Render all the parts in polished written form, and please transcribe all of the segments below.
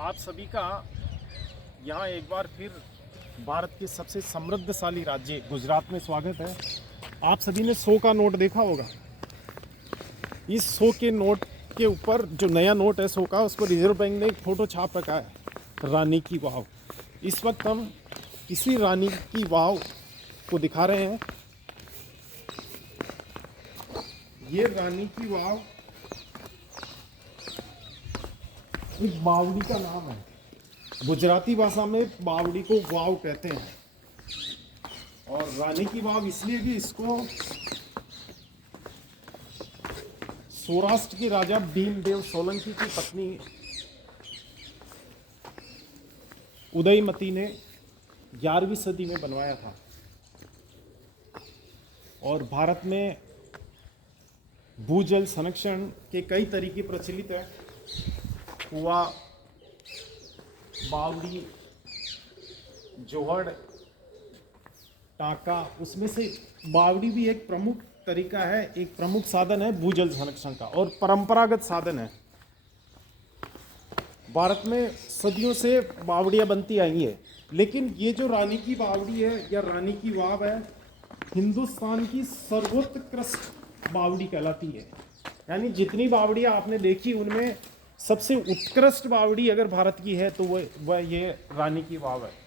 आप सभी का यहाँ एक बार फिर भारत के सबसे समृद्धशाली राज्य गुजरात में स्वागत है। आप सभी ने 100 का नोट देखा होगा। इस 100 के नोट के ऊपर जो नया नोट है 100 का, उस पर रिजर्व बैंक ने एक फ़ोटो छाप रखा है, रानी की वाव। इस वक्त हम इसी रानी की वाव को दिखा रहे हैं। ये रानी की वाव एक बावड़ी का नाम है। गुजराती भाषा में बावड़ी को वाव कहते हैं। और रानी की वाव इसलिए भी इसको सौराष्ट्र के राजा भीमदेव सोलंकी की पत्नी उदयमती ने 11वीं सदी में बनवाया था। और भारत में भूजल संरक्षण के कई तरीके प्रचलित है। कुआ, बावड़ी, जोहड़, टाका, उसमें से बावड़ी भी एक प्रमुख तरीका है, एक प्रमुख साधन है भूजल संरक्षण का और परंपरागत साधन है। भारत में सदियों से बावड़ियाँ बनती आई है, लेकिन ये जो रानी की बावड़ी है या रानी की वाव है, हिंदुस्तान की सर्वोत्कृष्ट बावड़ी कहलाती है। यानी जितनी बावड़ियाँ आपने देखी उनमें सबसे उत्कृष्ट बावड़ी अगर भारत की है तो वह ये रानी की वाव है।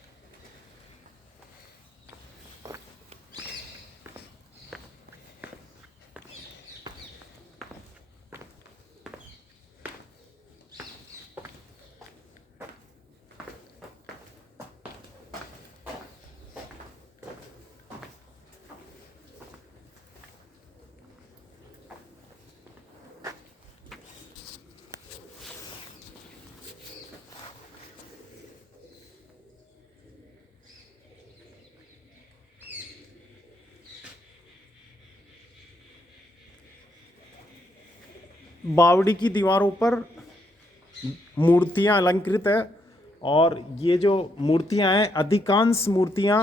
बावड़ी की दीवारों पर मूर्तियां अलंकृत है और ये जो मूर्तियां हैं, अधिकांश मूर्तियां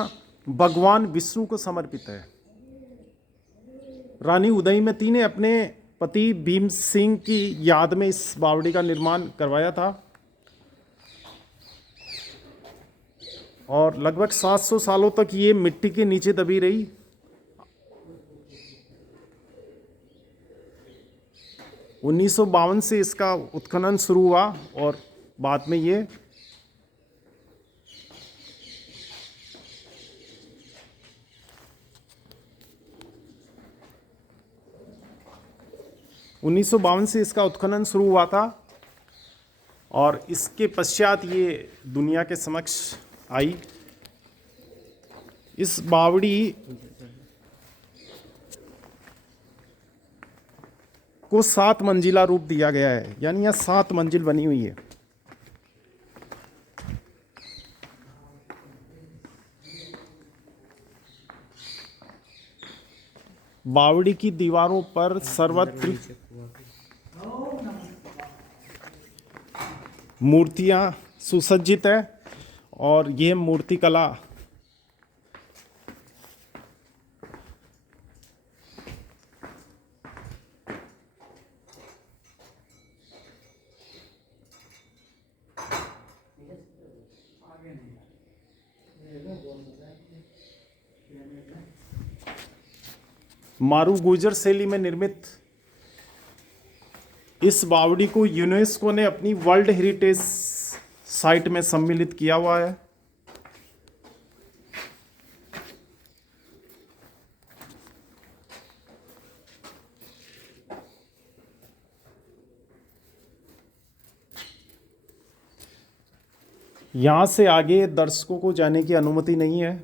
भगवान विष्णु को समर्पित है। रानी उदयमती ने अपने पति भीम सिंह की याद में इस बावड़ी का निर्माण करवाया था और लगभग 700 सालों तक ये मिट्टी के नीचे दबी रही। 1952 से इसका उत्खनन शुरू हुआ और बाद में ये 1952 से इसका उत्खनन शुरू हुआ था और इसके पश्चात ये दुनिया के समक्ष आई। इस बावड़ी को 7 मंजिला रूप दिया गया है, यानी यह 7 मंजिल बनी हुई है। बावड़ी की दीवारों पर सर्वत्र मूर्तियां सुसज्जित है और यह मूर्तिकला मारू गुर्जर शैली में निर्मित इस बावड़ी को यूनेस्को ने अपनी वर्ल्ड हेरिटेज साइट में सम्मिलित किया हुआ है। यहाँ से आगे दर्शकों को जाने की अनुमति नहीं है।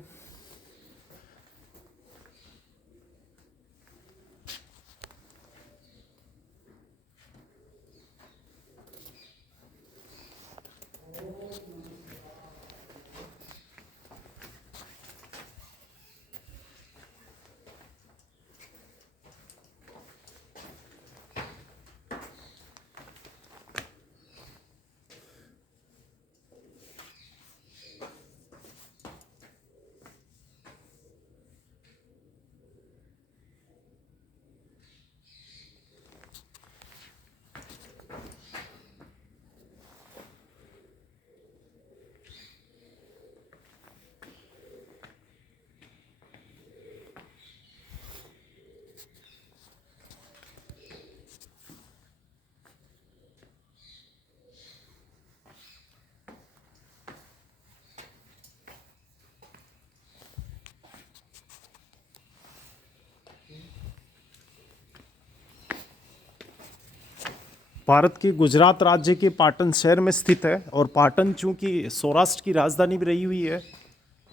भारत के गुजरात राज्य के पाटन शहर में स्थित है और पाटन चूंकि सौराष्ट्र की राजधानी भी रही हुई है,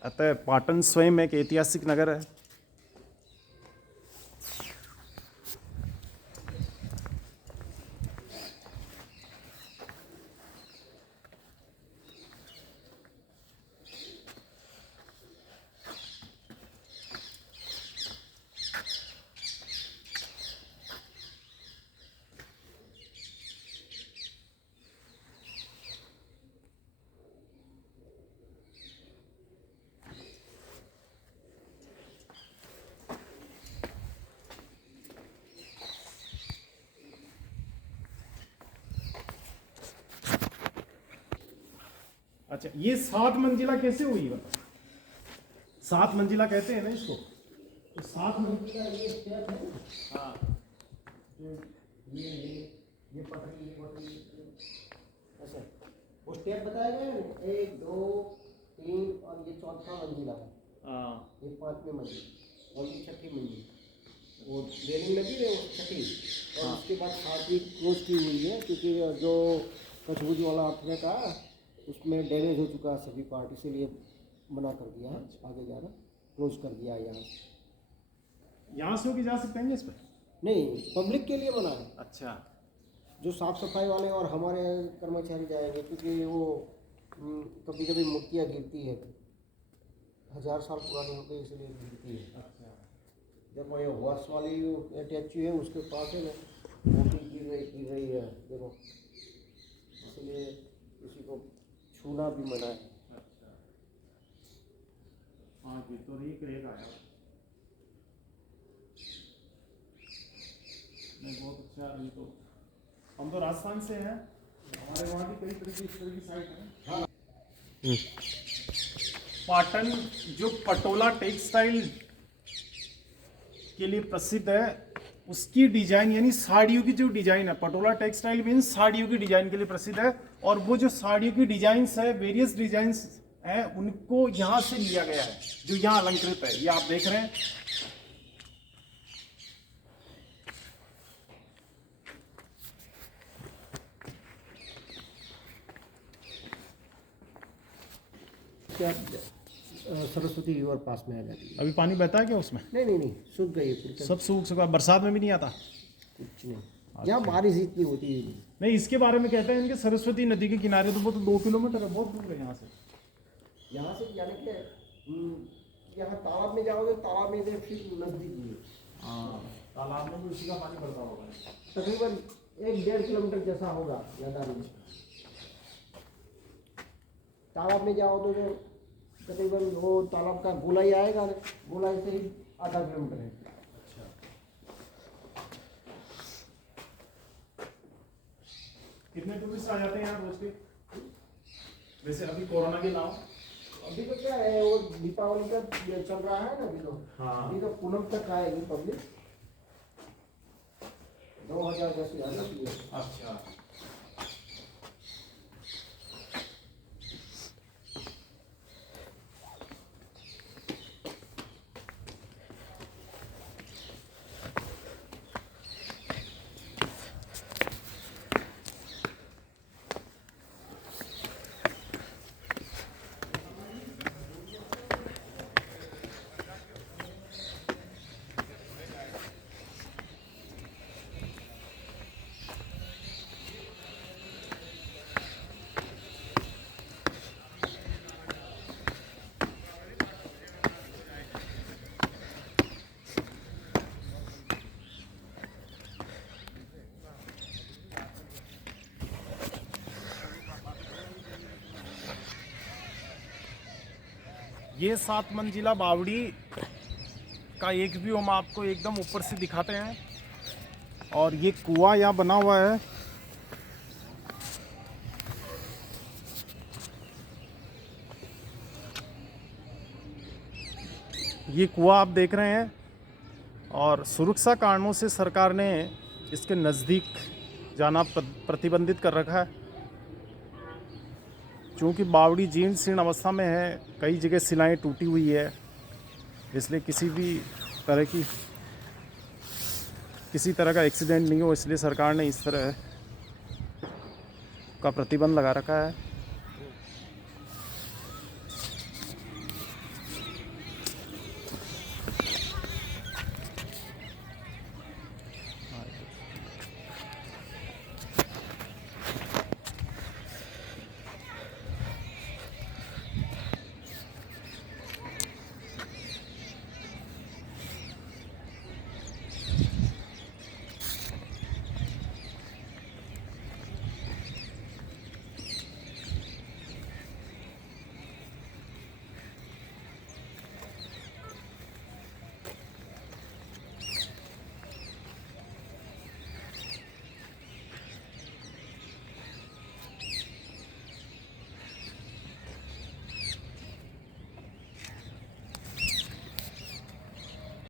अतः पाटन स्वयं एक ऐतिहासिक नगर है। अच्छा, ये 7 मंजिला कैसे हुई बता? 7 मंजिला कहते हैं ना इसको, तो 7 मंजिला ये स्टेप है। हाँ, ये पटरी अच्छा, वो स्टेप बताए गए हैं, 1 2 3 और ये चौथा मंजिला है। हाँ, ये 5वीं मंजिल और ये 6ठी मंजिल, वो रेलिंग लगी है वो 6ठी। और हाँ। उसके बाद 7वीं क्लोज की हुई है, क्योंकि जो कछबुज वाला अपने का उसमें डैमेज हो चुका है सभी पार्ट, इसीलिए मना कर दिया है आगे जाना, क्लोज कर दिया है यहाँ से होके जा सकते हैं इस पर? नहीं, पब्लिक के लिए मना है। अच्छा, जो साफ सफाई वाले और हमारे कर्मचारी जाएंगे, क्योंकि वो कभी कभी मूर्तियाँ गिरती है, 1000 साल पुरानी हो गई इसलिए गिरती है। अच्छा। देखो ये हॉर्स वाली स्टैचू है उसके पास है ना, वो भी गिर रही है देखो, इसलिए किसी को छूना भी मना है। अच्छा, हाँ जी, तो ये क्रेक आया नहीं, बहुत अच्छा। अभी तो हम तो राजस्थान से हैं, हमारे वहाँ भी कई तरह की इस तरह की साइट है। हाँ। पाटन जो पटोला टेक्सटाइल के लिए प्रसिद्ध है, उसकी डिजाइन यानी साड़ियों की जो डिजाइन है, पटोला टेक्सटाइल मीन्स साड़ियों की डिजाइन के लिए प्रसिद्ध है। और वो जो साड़ियों की डिजाइन्स है, वेरियस डिजाइन्स हैं, उनको यहाँ से लिया गया है, जो यहाँ अलंकृत है, ये आप देख रहे हैं। क्या सरस्वती रिवर पास में आ जाती है। अभी पानी बहता है क्या उसमें? नहीं, सूख गई है पूरी तरह। सब सूख चुका, बरसात में भी नहीं आता? कुछ नहीं, यहाँ बारिश इतनी होती है नहीं। नहीं, इसके बारे में कहते हैं इनके सरस्वती नदी के किनारे, तो वो तो 2 किलोमीटर है, बहुत दूर है यहाँ से। यहाँ से यानी कि यहाँ तालाब में जाओगे, तालाब में इधर फिर नजदीक ही है। हाँ, तालाब में भी उसी का पानी भरता होगा। तकरीबन 1-1.5 किलोमीटर जैसा होगा ज़्यादा नहीं। तालाब में जाओ तो जो तकरीबन वो तालाब का गोलाई आएगा, गोलाई से ही आधा किलोमीटर है। अच्छा, कितने टूरिस्ट आ जाते हैं यहाँ रोज के? वैसे अभी कोरोना के अलावा अभी तो क्या है, वो दीपावली का ये चल रहा है ना अभी तो। हाँ। अभी तो पूनम तक आएगी पब्लिक, 2000 जैसी आ जाती है। अच्छा, ये 7 मंजिला बावड़ी का एक व्यू हम आपको एकदम ऊपर से दिखाते हैं। और ये कुआं यहाँ बना हुआ है, ये कुआं आप देख रहे हैं। और सुरक्षा कारणों से सरकार ने इसके नज़दीक जाना प्रतिबंधित कर रखा है, क्योंकि बावड़ी जीर्ण शीर्ण अवस्था में है, कई जगह सिलाएं टूटी हुई है, इसलिए किसी तरह का एक्सीडेंट नहीं हो, इसलिए सरकार ने इस तरह का प्रतिबंध लगा रखा है।